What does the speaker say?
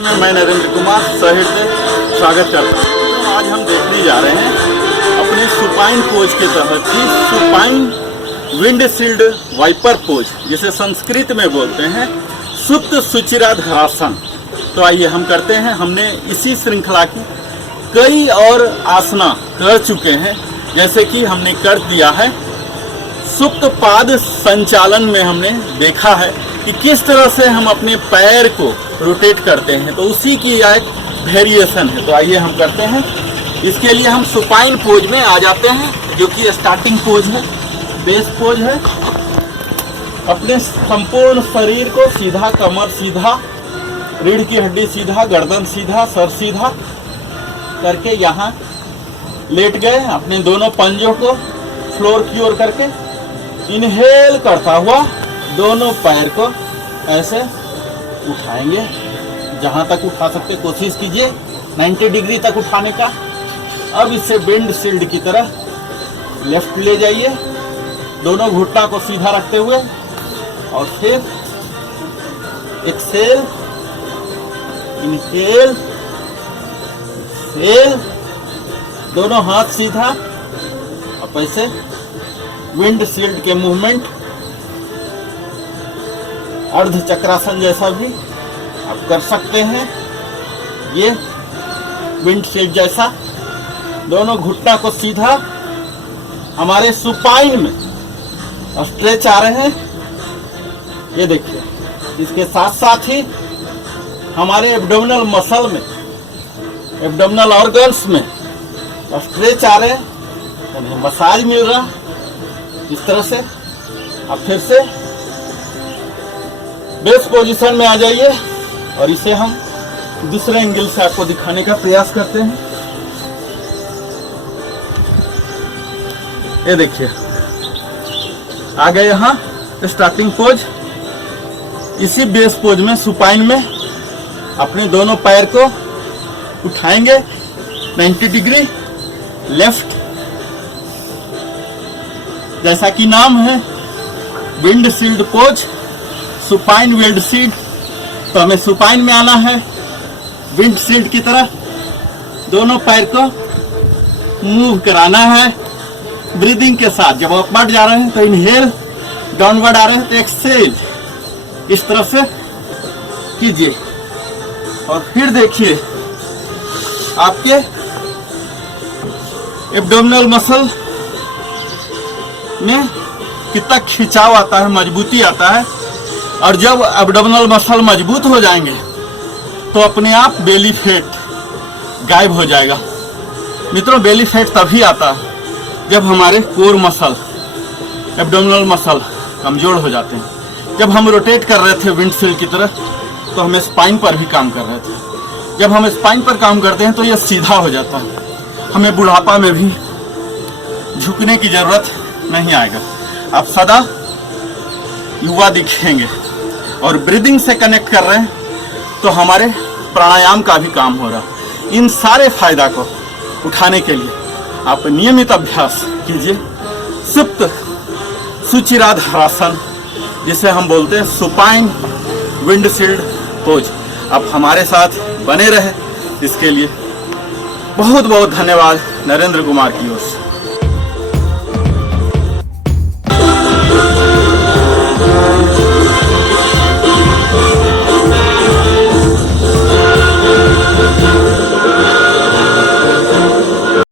में मैं नरेंद्र कुमार सहृदय स्वागत करता हूँ। तो आज हम देखने जा रहे हैं अपने सुपाइन पोज के तहत की सुपाइन विंडशील्ड वाइपर पोज, जिसे संस्कृत में बोलते हैं सुप्त सुचिराधासन। तो आइए हम करते हैं। हमने इसी श्रृंखला की कई और आसना कर चुके हैं, जैसे कि हमने कर दिया है सुप्त पाद संचालन में हमने देखा है कि किस तरह से हम अपने पैर को रोटेट करते हैं, तो उसी की एक वेरिएशन है। तो आइए हम करते हैं। इसके लिए हम सुपाइन पोज में आ जाते हैं, जो कि स्टार्टिंग पोज है, बेस पोज है। अपने संपूर्ण शरीर को सीधा, कमर सीधा, रीढ़ की हड्डी सीधा, गर्दन सीधा, सर सीधा करके यहाँ लेट गए। अपने दोनों पंजों को फ्लोर की ओर करके इनहेल करता हुआ दोनों पैर को ऐसे उठाएंगे, जहां तक उठा सकते कोशिश कीजिए 90 डिग्री तक उठाने का। अब इसे विंडशील्ड की तरह लेफ्ट ले जाइए, दोनों घुटना को सीधा रखते हुए, और फिर एक्सेल, इनहेल, एक्सेल, दोनों हाथ सीधा। अब ऐसे विंडशील्ड के मूवमेंट, अर्ध चक्रासन जैसा भी आप कर सकते हैं। ये विंडशील्ड जैसा दोनों घुटना को सीधा, हमारे सुपाइन में स्ट्रेच आ रहे हैं, ये देखिए। इसके साथ साथ ही हमारे एब्डोमिनल मसल में, एब्डोमिनल ऑर्गन्स में स्ट्रेच आ रहे हैं, यानी मसाज मिल रहा इस तरह से। अब फिर से बेस पोजीशन में आ जाइए, और इसे हम दूसरे एंगल से आपको दिखाने का प्रयास करते हैं। ये देखिए, आ गए यहाँ स्टार्टिंग पोज। इसी बेस पोज में, सुपाइन में, अपने दोनों पैर को उठाएंगे 90 डिग्री लेफ्ट, जैसा कि नाम है विंडशील्ड पोज, सुपाइन विंडशील्ड। तो हमें सुपाइन में आना है, विंडशील्ड की तरह दोनों पैर को मूव कराना है ब्रीदिंग के साथ। जब अपवर्ड जा रहे हैं तो इनहेल, डाउनवर्ड आ रहे हैं तो एक्सेल, इस तरह से कीजिए। और फिर देखिए आपके एब्डोमिनल मसल में कितना खिंचाव आता है, मजबूती आता है। और जब एब्डोमिनल मसल मजबूत हो जाएंगे तो अपने आप बेली फैट गायब हो जाएगा। मित्रों, बेली फैट तभी आता है जब हमारे कोर मसल, एब्डोमिनल मसल कमजोर हो जाते हैं। जब हम रोटेट कर रहे थे विंडशील्ड की तरह, तो हम स्पाइन पर भी काम कर रहे थे। जब हम स्पाइन पर काम करते हैं तो यह सीधा हो जाता है। हमें बुढ़ापा में भी झुकने की जरूरत नहीं आएगा। आप सदा युवा दिखेंगे। और ब्रीदिंग से कनेक्ट कर रहे हैं तो हमारे प्राणायाम का भी काम हो रहा है। इन सारे फायदा को उठाने के लिए आप नियमित अभ्यास कीजिए सुप्त सुचिराधासन, जिसे हम बोलते हैं सुपाइन विंडशील्ड पोज। आप हमारे साथ बने रहे, इसके लिए बहुत बहुत धन्यवाद नरेंद्र कुमार की ओर से।